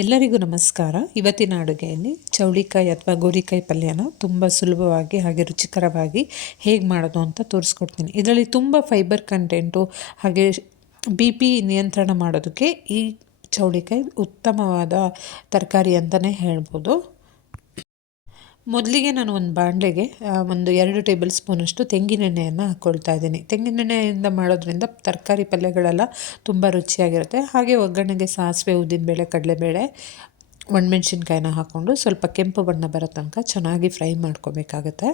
ಎಲ್ಲರಿಗೂ ನಮಸ್ಕಾರ. ಇವತ್ತಿನ ಅಡುಗೆಯಲ್ಲಿ ಚೌಳಿಕಾಯಿ ಅಥವಾ ಗೋರಿಕಾಯಿ ಪಲ್ಯನ ತುಂಬ ಸುಲಭವಾಗಿ ಹಾಗೆ ರುಚಿಕರವಾಗಿ ಹೇಗೆ ಮಾಡೋದು ಅಂತ ತೋರಿಸ್ಕೊಡ್ತೀನಿ. ಇದರಲ್ಲಿ ತುಂಬ ಫೈಬರ್ ಕಂಟೆಂಟು ಹಾಗೆ ಬಿ ಪಿ ನಿಯಂತ್ರಣ ಮಾಡೋದಕ್ಕೆ ಈ ಚೌಳಿಕಾಯಿ ಉತ್ತಮವಾದ ತರಕಾರಿ ಅಂತಲೇ ಹೇಳ್ಬೋದು. ಮೊದಲಿಗೆ ನಾನು ಒಂದು ಬಾಣಲೆಗೆ ಒಂದು ಎರಡು ಟೇಬಲ್ ಸ್ಪೂನಷ್ಟು ತೆಂಗಿನೆಣ್ಣೆಯನ್ನು ಹಾಕ್ಕೊಳ್ತಾ ಇದ್ದೀನಿ. ತೆಂಗಿನೆಣ್ಣೆಯಿಂದ ಮಾಡೋದ್ರಿಂದ ತರಕಾರಿ ಪಲ್ಯಗಳೆಲ್ಲ ತುಂಬ ರುಚಿಯಾಗಿರುತ್ತೆ. ಹಾಗೆ ಒಗ್ಗರಣೆಗೆ ಸಾಸಿವೆ, ಉದ್ದಿನಬೇಳೆ, ಕಡಲೆಬೇಳೆ, ಒಣಮೆಣ್ಸಿನ್ಕಾಯಿನ ಹಾಕ್ಕೊಂಡು ಸ್ವಲ್ಪ ಕೆಂಪು ಬಣ್ಣ ಬರೋ ತನಕ ಚೆನ್ನಾಗಿ ಫ್ರೈ ಮಾಡ್ಕೋಬೇಕಾಗತ್ತೆ.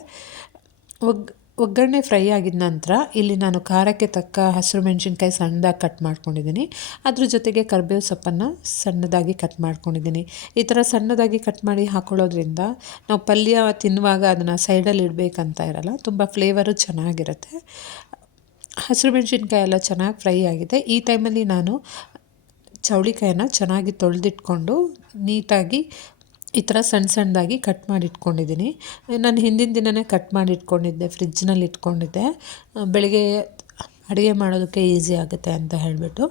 ಒಗ್ ಒಗ್ಗರಣೆ ಫ್ರೈ ಆಗಿದ ನಂತರ ಇಲ್ಲಿ ನಾನು ಖಾರಕ್ಕೆ ತಕ್ಕ ಹಸಿರು ಮೆಣಸಿನ್ಕಾಯಿ ಸಣ್ಣದಾಗಿ ಕಟ್ ಮಾಡ್ಕೊಂಡಿದ್ದೀನಿ. ಅದ್ರ ಜೊತೆಗೆ ಕರ್ಬೇವು ಸೊಪ್ಪನ್ನು ಸಣ್ಣದಾಗಿ ಕಟ್ ಮಾಡ್ಕೊಂಡಿದ್ದೀನಿ. ಈ ಥರ ಸಣ್ಣದಾಗಿ ಕಟ್ ಮಾಡಿ ಹಾಕೊಳ್ಳೋದ್ರಿಂದ ನಾವು ಪಲ್ಯ ತಿನ್ನುವಾಗ ಅದನ್ನು ಸೈಡಲ್ಲಿ ಇಡಬೇಕಂತ ಇರಲ್ಲ, ತುಂಬ ಫ್ಲೇವರು ಚೆನ್ನಾಗಿರುತ್ತೆ. ಹಸಿರು ಮೆಣಸಿನ್ಕಾಯಿ ಎಲ್ಲ ಚೆನ್ನಾಗಿ ಫ್ರೈ ಆಗಿದೆ. ಈ ಟೈಮಲ್ಲಿ ನಾನು ಚೌಳಿಕಾಯನ್ನು ಚೆನ್ನಾಗಿ ತೊಳೆದಿಟ್ಕೊಂಡು ನೀಟಾಗಿ ಈ ಥರ ಸಣ್ಣ ಸಣ್ಣದಾಗಿ ಕಟ್ ಮಾಡಿ ಇಟ್ಕೊಂಡಿದ್ದೀನಿ ನಾನು ಹಿಂದಿನ ದಿನವೇ ಕಟ್ ಮಾಡಿ ಇಟ್ಕೊಂಡಿದ್ದೆ ಫ್ರಿಜ್ನಲ್ಲಿ ಇಟ್ಕೊಂಡಿದ್ದೆ. ಬೆಳಗ್ಗೆ ಅಡುಗೆ ಮಾಡೋದಕ್ಕೆ ಈಸಿ ಆಗುತ್ತೆ ಅಂತ ಹೇಳಿಬಿಟ್ಟು.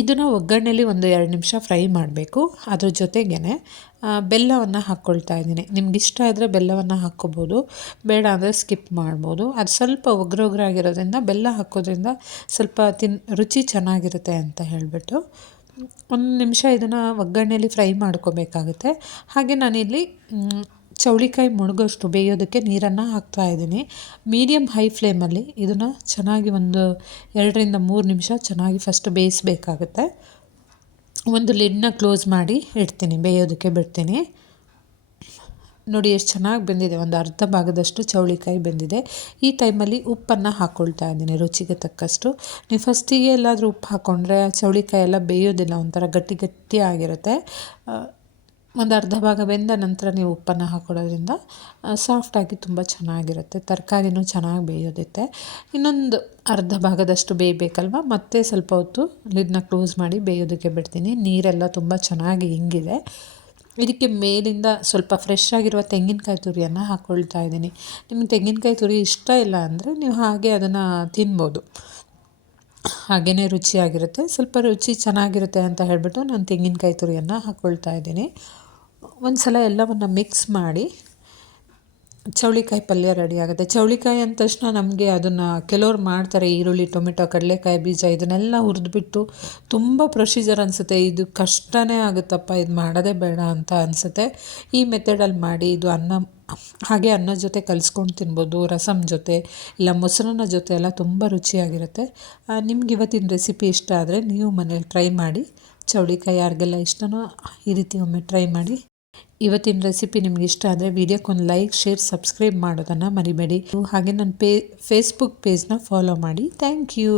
ಇದನ್ನು ಒಗ್ಗರಣೆಯಲ್ಲಿ ಒಂದು ಎರಡು ನಿಮಿಷ ಫ್ರೈ ಮಾಡಬೇಕು, ಅದ್ರ ಜೊತೆಗೇ ಬೆಲ್ಲವನ್ನು ಹಾಕ್ಕೊಳ್ತಾ ಇದ್ದೀನಿ. ನಿಮ್ಗೆ ಇಷ್ಟ ಇದ್ದರೆ ಬೆಲ್ಲವನ್ನು ಹಾಕ್ಕೋಬೋದು, ಬೇಡ ಅಂದರೆ ಸ್ಕಿಪ್ ಮಾಡ್ಬೋದು. ಅದು ಸ್ವಲ್ಪ ಒಗ್ರ ಆಗಿರೋದ್ರಿಂದ, ಬೆಲ್ಲ ಹಾಕೋದ್ರಿಂದ ಸ್ವಲ್ಪ ತಿನ್, ರುಚಿ ಚೆನ್ನಾಗಿರುತ್ತೆ ಅಂತ ಹೇಳಿಬಿಟ್ಟು. ಒಂದು ನಿಮಿಷ ಇದನ್ನು ಒಗ್ಗರಣೆಯಲ್ಲಿ ಫ್ರೈ ಮಾಡ್ಕೋಬೇಕಾಗುತ್ತೆ. ಹಾಗೆ ನಾನಿಲ್ಲಿ ಚೌಳಿಕಾಯಿ ಮುಳುಗೋಷ್ಟು ಬೇಯೋದಕ್ಕೆ ನೀರನ್ನು ಹಾಕ್ತಾ ಇದ್ದೀನಿ. ಮೀಡಿಯಮ್ ಹೈ ಫ್ಲೇಮಲ್ಲಿ ಇದನ್ನು ಚೆನ್ನಾಗಿ ಒಂದು ಎರಡರಿಂದ ಮೂರು ನಿಮಿಷ ಚೆನ್ನಾಗಿ ಫಸ್ಟ್ ಬೇಯಿಸಬೇಕಾಗುತ್ತೆ. ಒಂದು ಲಿಡ್ನ ಕ್ಲೋಸ್ ಮಾಡಿ ಇಡ್ತೀನಿ, ಬೇಯೋದಕ್ಕೆ ಬಿಡ್ತೀನಿ. ನೋಡಿ ಎಷ್ಟು ಚೆನ್ನಾಗಿ ಬೆಂದಿದೆ. ಒಂದು ಅರ್ಧ ಭಾಗದಷ್ಟು ಚೌಳಿಕಾಯಿ ಬೆಂದಿದೆ. ಈ ಟೈಮಲ್ಲಿ ಉಪ್ಪನ್ನು ಹಾಕ್ಕೊಳ್ತಾ ಇದ್ದೀನಿ ರುಚಿಗೆ ತಕ್ಕಷ್ಟು. ನೀವು ಫಸ್ಟಿಗೆ ಎಲ್ಲಾದರೂ ಉಪ್ಪು ಹಾಕ್ಕೊಂಡ್ರೆ ಚೌಳಿಕಾಯಿ ಎಲ್ಲ ಬೇಯೋದಿಲ್ಲ, ಒಂಥರ ಗಟ್ಟಿ ಗಟ್ಟಿ ಆಗಿರುತ್ತೆ. ಒಂದು ಅರ್ಧ ಭಾಗ ಬೆಂದ ನಂತರ ನೀವು ಉಪ್ಪನ್ನು ಹಾಕೊಳ್ಳೋದ್ರಿಂದ ಸಾಫ್ಟಾಗಿ ತುಂಬ ಚೆನ್ನಾಗಿರುತ್ತೆ. ತರಕಾರಿನೂ ಚೆನ್ನಾಗಿ ಬೇಯೋದಿತ್ತೆ. ಇನ್ನೊಂದು ಅರ್ಧ ಭಾಗದಷ್ಟು ಬೇಯಬೇಕಲ್ವ? ಮತ್ತೆ ಸ್ವಲ್ಪ ಹೊತ್ತು ಲಿಡ್ನ ಕ್ಲೋಸ್ ಮಾಡಿ ಬೇಯೋದಕ್ಕೆ ಬಿಡ್ತೀನಿ. ನೀರೆಲ್ಲ ತುಂಬ ಚೆನ್ನಾಗಿ ಹಿಂಗಿದೆ ಇದಕ್ಕೆ ಮೇಲಿಂದ ಸ್ವಲ್ಪ ಫ್ರೆಶ್ ಆಗಿರುವ ತೆಂಗಿನಕಾಯಿ ತುರಿಯನ್ನು ಹಾಕ್ಕೊಳ್ತಾ ಇದ್ದೀನಿ. ನಿಮಗೆ ತೆಂಗಿನಕಾಯಿ ತುರಿ ಇಷ್ಟ ಇಲ್ಲ ಅಂದರೆ ನೀವು ಹಾಗೆ ಅದನ್ನು ತಿನ್ಬೋದು. ಹಾಗೇ ರುಚಿಯಾಗಿರುತ್ತೆ. ಸ್ವಲ್ಪ ರುಚಿ ಚೆನ್ನಾಗಿರುತ್ತೆ ಅಂತ ಹೇಳಿಬಿಟ್ಟು ನಾನು ತೆಂಗಿನಕಾಯಿ ತುರಿಯನ್ನು ಹಾಕ್ಕೊಳ್ತಾ ಇದ್ದೀನಿ. ಒಂದು ಸಲ ಎಲ್ಲವನ್ನು ಮಿಕ್ಸ್ ಮಾಡಿ ಚೌಳಿಕಾಯಿ ಪಲ್ಯ ರೆಡಿ ಆಗುತ್ತೆ. ಚೌಳಿಕಾಯಿ ಅಂದ ತಕ್ಷಣ ನಮಗೆ ಅದನ್ನು ಕೆಲವ್ರು ಮಾಡ್ತಾರೆ, ಈರುಳ್ಳಿ, ಟೊಮೆಟೊ, ಕಡಲೆಕಾಯಿ ಬೀಜ ಇದನ್ನೆಲ್ಲ ಹುರಿದ್ಬಿಟ್ಟು ತುಂಬ ಪ್ರೊಸೀಜರ್ ಅನಿಸುತ್ತೆ. ಇದು ಕಷ್ಟನೇ ಆಗುತ್ತಪ್ಪ, ಇದು ಮಾಡೋದೇ ಬೇಡ ಅಂತ ಅನಿಸುತ್ತೆ. ಈ ಮೆಥಡಲ್ಲಿ ಮಾಡಿ ಇದು ಅನ್ನ, ಹಾಗೆ ಅನ್ನ ಜೊತೆ ಕಲಿಸ್ಕೊಂಡು ತಿನ್ಬೋದು ರಸಮ್ ಜೊತೆ, ಇಲ್ಲ ಮೊಸರನ್ನ ಜೊತೆ ಎಲ್ಲ ತುಂಬ ರುಚಿಯಾಗಿರುತ್ತೆ. ನಿಮ್ಗೆ ಇವತ್ತಿನ ರೆಸಿಪಿ ಇಷ್ಟ ಆದರೆ ನೀವು ಮನೇಲಿ ಟ್ರೈ ಮಾಡಿ. ಚೌಳಿಕಾಯಿ ಯಾರಿಗೆಲ್ಲ ಇಷ್ಟನೋ ಈ ರೀತಿ ಒಮ್ಮೆ ಟ್ರೈ ಮಾಡಿ. ಇವತ್ತಿನ ರೆಸಿಪಿ ನಿಮ್ಗೆ ಇಷ್ಟ ಆದರೆ ವಿಡಿಯೋಕ್ಕೊಂದು ಲೈಕ್ ಶೇರ್ ಸಬ್ಸ್ಕ್ರೈಬ್ ಮಾಡೋದನ್ನು ಮರಿಬೇಡಿ. ಹಾಗೆ ನನ್ನ ಪೇ ಫೇಸ್ಬುಕ್ ಪೇಜ್ನ ಫಾಲೋ ಮಾಡಿ. Thank you